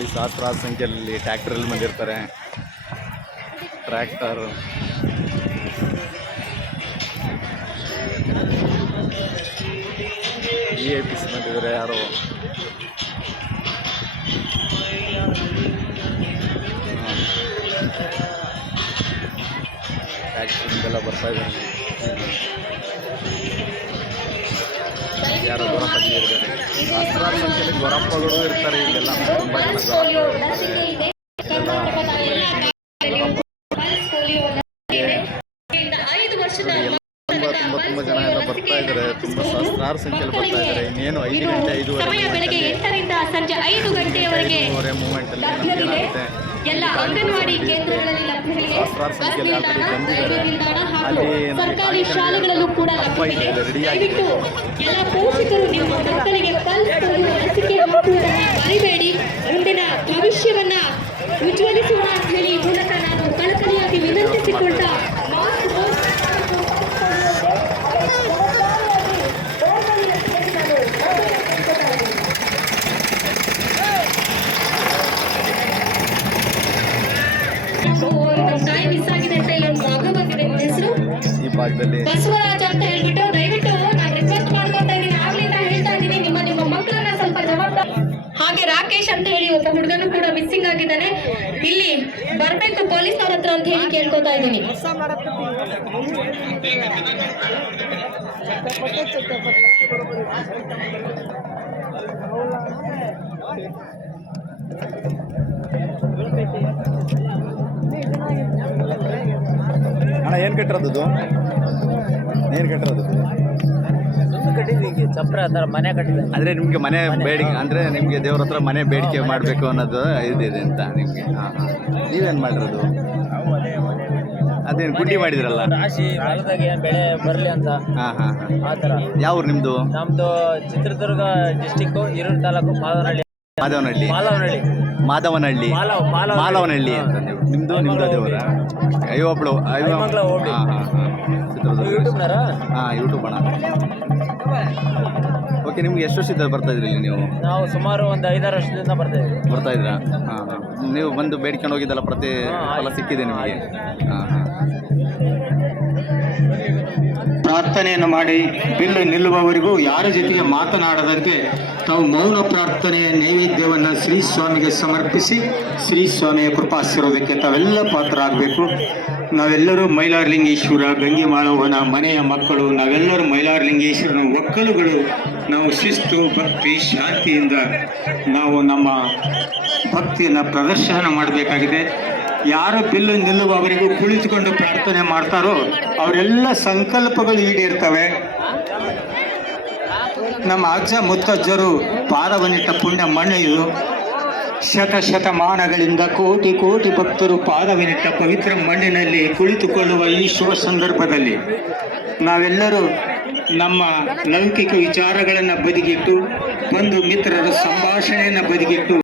ಇಲ್ಲಿ ಸಹಸ್ರಾರು ಸಂಖ್ಯೆಯಲ್ಲಿ ಟ್ರ್ಯಾಕ್ಟರಲ್ಲಿ ಬಂದಿರ್ತಾರೆ. ಟ್ರ್ಯಾಕ್ಟರ್ VIP ಬಂದಿದ್ದಾರೆ ಯಾರು. ಟ್ರ್ಯಾಕ್ಟರಿಂದೆಲ್ಲ ಬರ್ತಾ ಇದ್ದಾರೆ. ಯಾರೋ ಗೊರಪ್ಪ ಇರ್ತಾರೆ. ಸಹಸ್ರಾರು ಸಂಖ್ಯೆಯಲ್ಲಿ ಗೊರಪ್ಪಗಳು ಇರ್ತಾರೆ. ಇಲ್ಲೆಲ್ಲ ತುಂಬ ತುಂಬ ಜನ ಎಲ್ಲ ಬರ್ತಾ ಇದ್ದಾರೆ. ತುಂಬ ಸಹಸ್ರಾರು ಸಂಖ್ಯೆಯಲ್ಲಿ ಬರ್ತಾ ಇದ್ದಾರೆ. ಇನ್ನೇನು 5 ಗಂಟೆ 5:30 ಮೂಮೆಂಟ್ ಅಲ್ಲಿ ಎಲ್ಲ ಅಂಗನವಾಡಿ ಕೇಂದ್ರಗಳಲ್ಲಿ ಲಭ್ಯವಿದೆ. ಸರ್ಕಾರಿ ಶಾಲೆಗಳಲ್ಲೂ ಕೂಡ ಲಭ್ಯವಿದೆ. ದಯವಿಟ್ಟು ಎಲ್ಲ ಪೋಷಕರು ನಿಮ್ಮ ಮಕ್ಕಳಿಗೆ ಪಲ್ಸ್ ಪೋಲಿಯೋ ಲಸಿಕೆ ಹಾಕುವುದನ್ನು ಮರಿಬೇಡಿ. ಮುಂದಿನ ಭವಿಷ್ಯವನ್ನ ಉಜ್ವಲಿಸೋಣ ಅಂತ ಹೇಳಿ ಮೂಲಕ ನಾನು ಕಳಕಳಿಯಾಗಿ ವಿನಂತಿಸಿಕೊಳ್ತಾ ಮಿಸ್ ಆಗಿದೆ ಅಂತ ಒಂದು ಮಗ ಬಂದಿದೆ. ಹೆಸರು ಬಸವರಾಜ ಅಂತ ಹೇಳ್ಬಿಟ್ಟು ದಯವಿಟ್ಟು ನಾನು ರಿಕ್ವೆಸ್ಟ್ ಮಾಡ್ಕೊತಾ ಇದ್ದೀನಿ. ಆಗ್ಲಿಂದ ಹೇಳ್ತಾ ಇದ್ದೀನಿ, ನಿಮ್ಮ ಮಕ್ಕಳನ್ನ ಸ್ವಲ್ಪ ಜವಾಬ್ದಾರಿ. ಹಾಗೆ ರಾಕೇಶ್ ಅಂತ ಹೇಳಿ ಒಬ್ಬ ಹುಡುಗನು ಕೂಡ ಮಿಸ್ಸಿಂಗ್ ಆಗಿದ್ದಾನೆ. ಇಲ್ಲಿ ಬರ್ಬೇಕು ಪೊಲೀಸ್ನವ್ರ ಹತ್ರ ಅಂತ ಹೇಳಿ ಕೇಳ್ಕೊತಾ ಇದ್ದೀನಿ. ಅಣ್ಣ ಏನು ಕಟ್ಟಿರೋದು? ಏನು ಕಟ್ಟಿರೋದು? ಚಪ್ರ ಥರ ಮನೆ ಕಟ್ಟಿದೆ. ಅಂದರೆ ನಿಮಗೆ ಮನೆ ಬೇಡಿಕೆ, ಅಂದರೆ ನಿಮಗೆ ದೇವ್ರ ಹತ್ರ ಮನೆ ಬೇಡಿಕೆ ಮಾಡಬೇಕು ಅನ್ನೋದು ಇದಿದೆ ಅಂತ ನಿಮಗೆ. ಹಾಂ ಹಾಂ. ನೀವೇನು ಮಾಡಿರೋದು? ಅದೇನು ಗುಂಡಿ ಮಾಡಿದ್ರಲ್ಲ, ರಾಶಿ ಹೊಲದಾಗ ಏನು ಬೆಳೆ ಬರಲಿ ಅಂತ. ಹಾಂ ಹಾಂ ಹಾಂ. ಆ ಥರ. ಯಾವ ಊರು ನಿಮ್ಮದು? ನಮ್ಮದು ಚಿತ್ರದುರ್ಗ ಡಿಸ್ಟಿಕ್ಕು, ಹಿರೂರು ತಾಲೂಕು, ಮಾದವನಹಳ್ಳಿ. ಮಾಲವನಹಳ್ಳಿ ಅಂತ ನೀವು. ನಿಮ್ಮದು ಅದೇ ಊರ? ಐವಪ್ಪಳು ಹಾಂ ಹಾಂ ಹಾಂ. ಯೂಟ್ಯೂಬ್ನಾರ? ಹಾಂ, ಯೂಟ್ಯೂಬ್ ಅಣ್ಣ. ಓಕೆ, ನಿಮ್ಗೆ ಎಷ್ಟು ವರ್ಷದಿಂದ ಬರ್ತಾ ಇದ್ರಿ ಇಲ್ಲಿ ನೀವು? ನಾವು ಸುಮಾರು ಒಂದು 5-6 ವರ್ಷದಿಂದ ಬರ್ತಾ ಇದ್ರಾ? ಹಾಂ ಹಾಂ. ನೀವು ಬಂದು ಬೇಡ್ಕೊಂಡು ಹೋಗಿದ್ದಲ್ಲ, ಪ್ರತಿ ಫಲ ಸಿಕ್ಕಿದೆ ನಿಮಗೆ? ಹಾಂ ಹಾಂ. ಪ್ರಾರ್ಥನೆಯನ್ನು ಮಾಡಿ ಬಿಲ್ಲು ನಿಲ್ಲುವವರೆಗೂ ಯಾರ ಜೊತೆಗೆ ಮಾತನಾಡದಂತೆ ತಾವು ಮೌನ ಪ್ರಾರ್ಥನೆಯ ನೈವೇದ್ಯವನ್ನು ಶ್ರೀ ಸ್ವಾಮಿಗೆ ಸಮರ್ಪಿಸಿ ಶ್ರೀ ಸ್ವಾಮಿಯ ಕೃಪಾಶೀರ್ವಾದಕ್ಕೆ ತಾವೆಲ್ಲ ಪಾತ್ರರಾಗಬೇಕು. ನಾವೆಲ್ಲರೂ ಮೈಲಾರಲಿಂಗೇಶ್ವರ ಗಂಗೆ ಮಾಲವನ ಮನೆಯ ಮಕ್ಕಳು, ನಾವೆಲ್ಲರೂ ಮೈಲಾರಲಿಂಗೇಶ್ವರನ ಒಕ್ಕಲುಗಳು. ನಾವು ಶಿಸ್ತು, ಭಕ್ತಿ, ಶಾಂತಿಯಿಂದ ನಾವು ನಮ್ಮ ಭಕ್ತಿಯನ್ನು ಪ್ರದರ್ಶನ ಮಾಡಬೇಕಾಗಿದೆ. ಯಾರು ಬಿಲ್ಲು ನಿಲ್ಲುವವರೆಗೂ ಕುಳಿತುಕೊಂಡು ಪ್ರಾರ್ಥನೆ ಮಾಡ್ತಾರೋ ಅವರೆಲ್ಲ ಸಂಕಲ್ಪಗಳು ಈಡೇರ್ತವೆ. ನಮ್ಮ ಅಜ್ಜ ಮುತ್ತಜ್ಜರು ಪಾದವನ್ನಿಟ್ಟ ಪುಣ್ಯ ಮಣ್ಣು ಇದು. ಶತಮಾನಗಳಿಂದ ಕೋಟಿ ಕೋಟಿ ಭಕ್ತರು ಪಾದವನ್ನಿಟ್ಟ ಪವಿತ್ರ ಮಣ್ಣಿನಲ್ಲಿ ಕುಳಿತುಕೊಳ್ಳುವ ಈ ಶುಭ ಸಂದರ್ಭದಲ್ಲಿ ನಾವೆಲ್ಲರೂ ನಮ್ಮ ಲೌಕಿಕ ವಿಚಾರಗಳನ್ನು ಬದಿಗಿಟ್ಟು, ಬಂಧು ಮಿತ್ರರ ಸಂಭಾಷಣೆಯನ್ನು ಬದಿಗಿಟ್ಟು